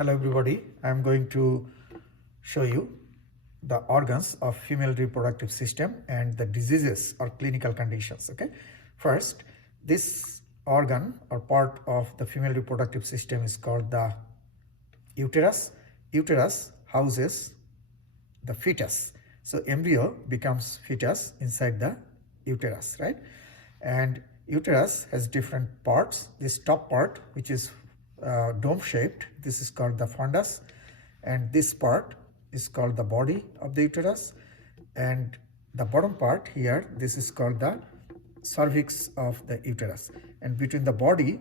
Hello everybody, I am going to show you the organs of female reproductive system and the diseases or clinical conditions. Okay, first, this organ or part of the female reproductive system is called the uterus. Uterus houses the fetus. So embryo becomes fetus inside the uterus, right? And uterus has different parts. This top part, which is dome shaped, this is called the fundus, and this part is called the body of the uterus, and the bottom part here, this is called the cervix of the uterus, and between the body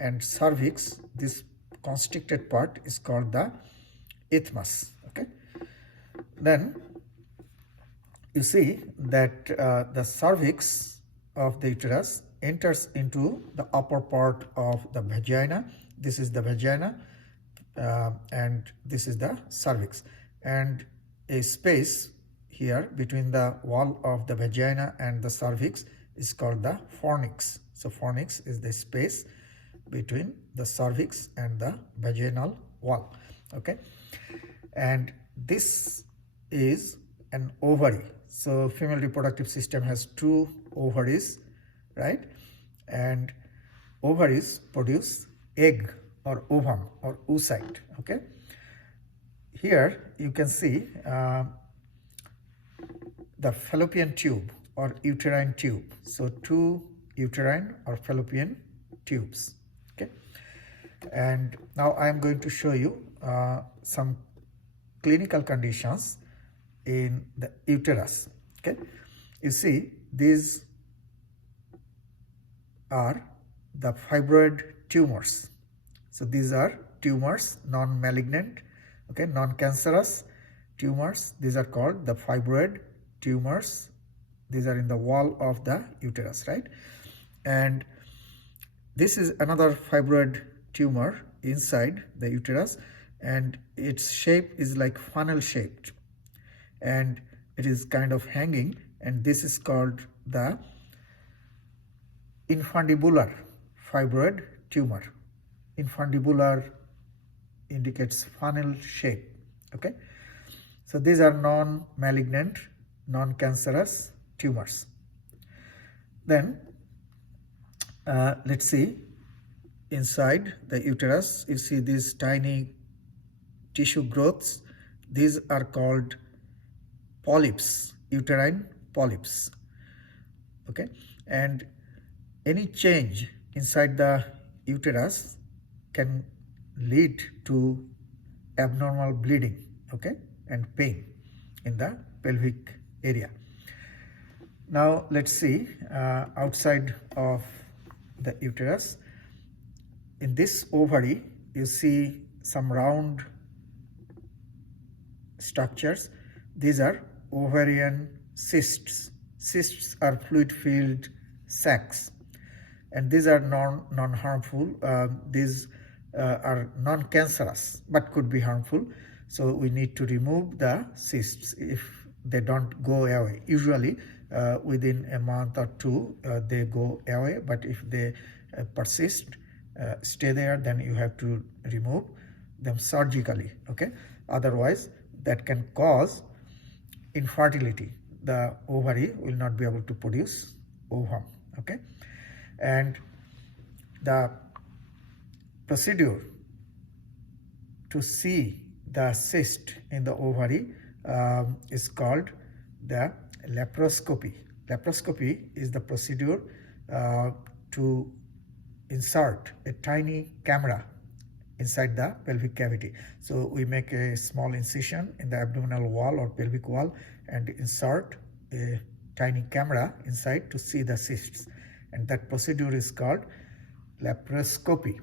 and cervix, this constricted part is called the isthmus. Okay, then you see that the cervix of the uterus enters into the upper part of the vagina. This is the vagina and this is the cervix, and a space here between the wall of the vagina and the cervix is called the fornix. So fornix is the space between the cervix and the vaginal wall. Okay, and this is an ovary. So female reproductive system has two ovaries, right? And ovaries produce egg or ovum or oocyte. Okay, here you can see the fallopian tube or uterine tube. So two uterine or fallopian tubes. Okay, and now I am going to show you some clinical conditions in the uterus. Okay, you see these are the fibroid tumors. So these are tumors, non-malignant, okay, non-cancerous tumors. These are called the fibroid tumors. These are in the wall of the uterus, right? And this is another fibroid tumor inside the uterus, and its shape is like funnel shaped, and it is kind of hanging, and this is called the infundibular fibroid tumor. Infundibular indicates funnel shape. Okay, so these are non-malignant, non-cancerous tumors. Then let's see, inside the uterus you see these tiny tissue growths. These are called polyps, uterine polyps. Okay, and any change inside the uterus can lead to abnormal bleeding, okay, and pain in the pelvic area. Now let's see outside of the uterus. In this ovary you see some round structures. These are ovarian cysts. Cysts are fluid-filled sacs, and these are non-harmful. These are non-cancerous but could be harmful. So we need to remove the cysts if they don't go away. Usually within a month or two they go away, but if they persist, stay there, then you have to remove them surgically. Okay, otherwise that can cause infertility. The ovary will not be able to produce ovum. Okay, and the procedure to see the cyst in the ovary is called the laparoscopy. Laparoscopy is the procedure to insert a tiny camera inside the pelvic cavity. So we make a small incision in the abdominal wall or pelvic wall and insert a tiny camera inside to see the cysts, and that procedure is called laparoscopy.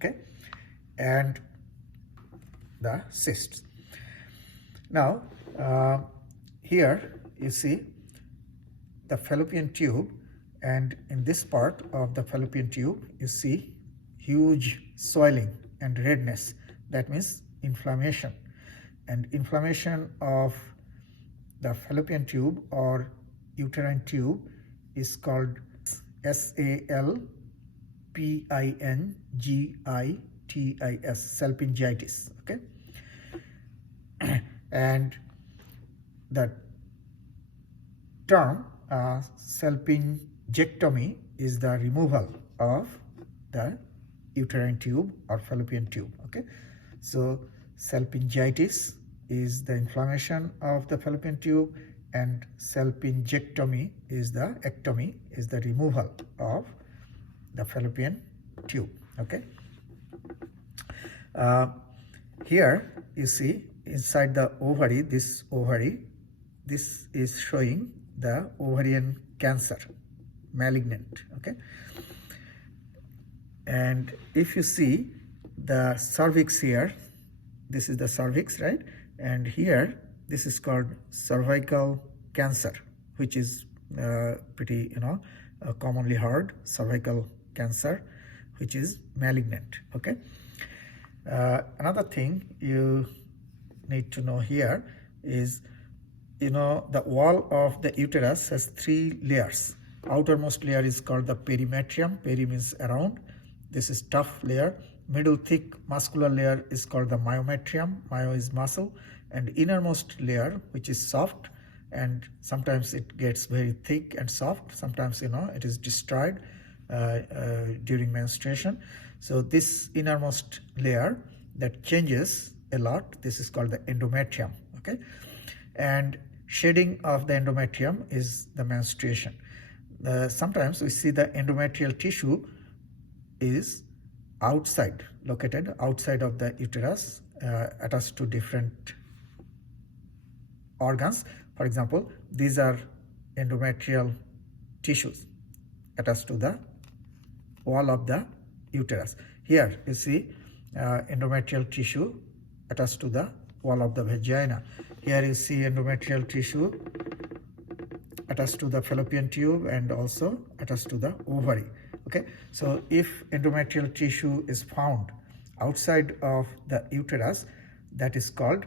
Okay, and the cysts. Now here you see the fallopian tube, and in this part of the fallopian tube you see huge swelling and redness. That means inflammation, and inflammation of the fallopian tube or uterine tube is called SALPINGITIS. salpingitis. Okay, and the term salpingectomy is the removal of the uterine tube or fallopian tube. Okay, so salpingitis is the inflammation of the fallopian tube, and salpingectomy is the removal of the fallopian tube. Okay, here you see inside the ovary, this is showing the ovarian cancer, malignant. Okay, and if you see the cervix here, this is the cervix, right? And here this is called cervical cancer, which is pretty commonly heard, cervical cancer, which is malignant. Okay, another thing you need to know here is, the wall of the uterus has 3 layers. Outermost layer is called the perimetrium. Peri means around. This is tough layer. Middle thick muscular layer is called the myometrium. Myo is muscle. And innermost layer, which is soft, and sometimes it gets very thick and soft. Sometimes it is destroyed during menstruation. So this innermost layer that changes a lot, this is called the endometrium. Okay, and shedding of the endometrium is the menstruation. Sometimes we see the endometrial tissue is located outside of the uterus, attached to different organs. For example, these are endometrial tissues attached to the wall of the uterus. Here you see endometrial tissue attached to the wall of the vagina. Here you see endometrial tissue attached to the fallopian tube and also attached to the ovary. Okay, so if endometrial tissue is found outside of the uterus, that is called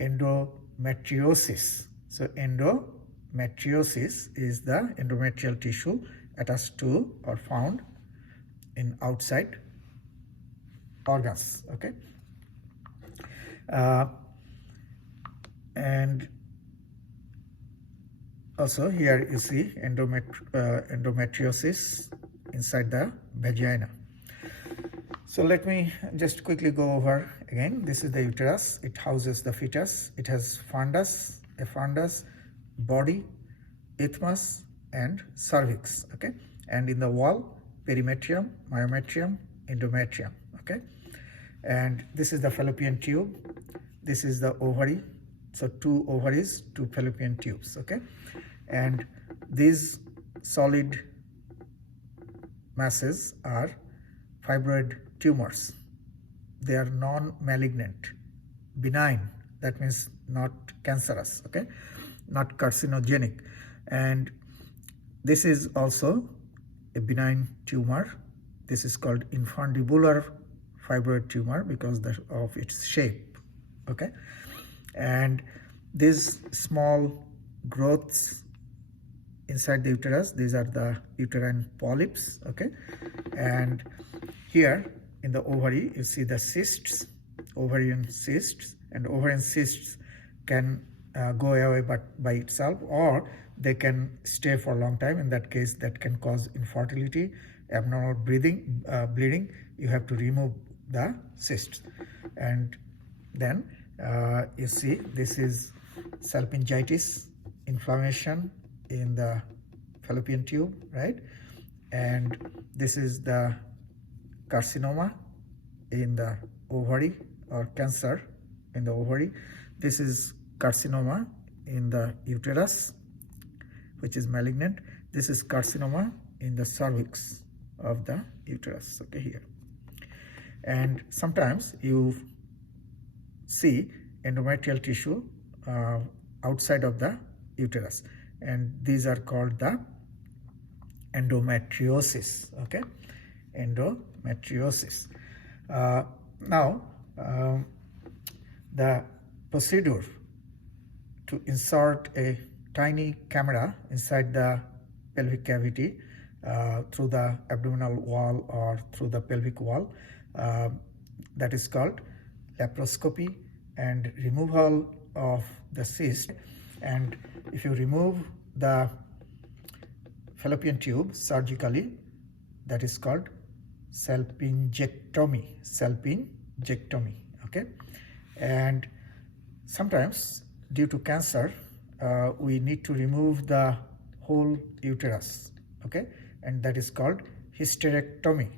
endometriosis. So endometriosis is the endometrial tissue attached to or found in outside organs. Okay, and also here you see endometriosis inside the vagina. So let me just quickly go over again. This is the uterus. It houses the fetus. It has fundus, a fundus, body, isthmus, and cervix. Okay, and in the wall, perimetrium, myometrium, endometrium. Okay, and this is the fallopian tube. This is the ovary. So 2 ovaries, 2 fallopian tubes. Okay, and these solid masses are fibroid tumors. They are non-malignant, benign. That means not cancerous. Okay, not carcinogenic. And this is also a benign tumor. This is called infundibular fibroid tumor because of its shape. Okay, and these small growths inside the uterus, these are the uterine polyps. Okay, and here in the ovary you see the cysts, ovarian cysts, and ovarian cysts can go away by itself, or they can stay for a long time. In that case, that can cause infertility, abnormal bleeding. You have to remove the cysts. And then you see this is salpingitis, inflammation in the fallopian tube, right? And this is the carcinoma in the ovary, or cancer in the ovary. This is carcinoma in the uterus, which is malignant. This is carcinoma in the cervix of the uterus. Okay, here. And sometimes you see endometrial tissue outside of the uterus, and these are called the endometriosis. Okay, endometriosis. Now the procedure to insert a tiny camera inside the pelvic cavity through the abdominal wall or through the pelvic wall that is called laparoscopy and removal of the cyst. And if you remove the fallopian tube surgically, that is called salpingectomy. Okay. And sometimes due to cancer, we need to remove the whole uterus, okay, and that is called hysterectomy.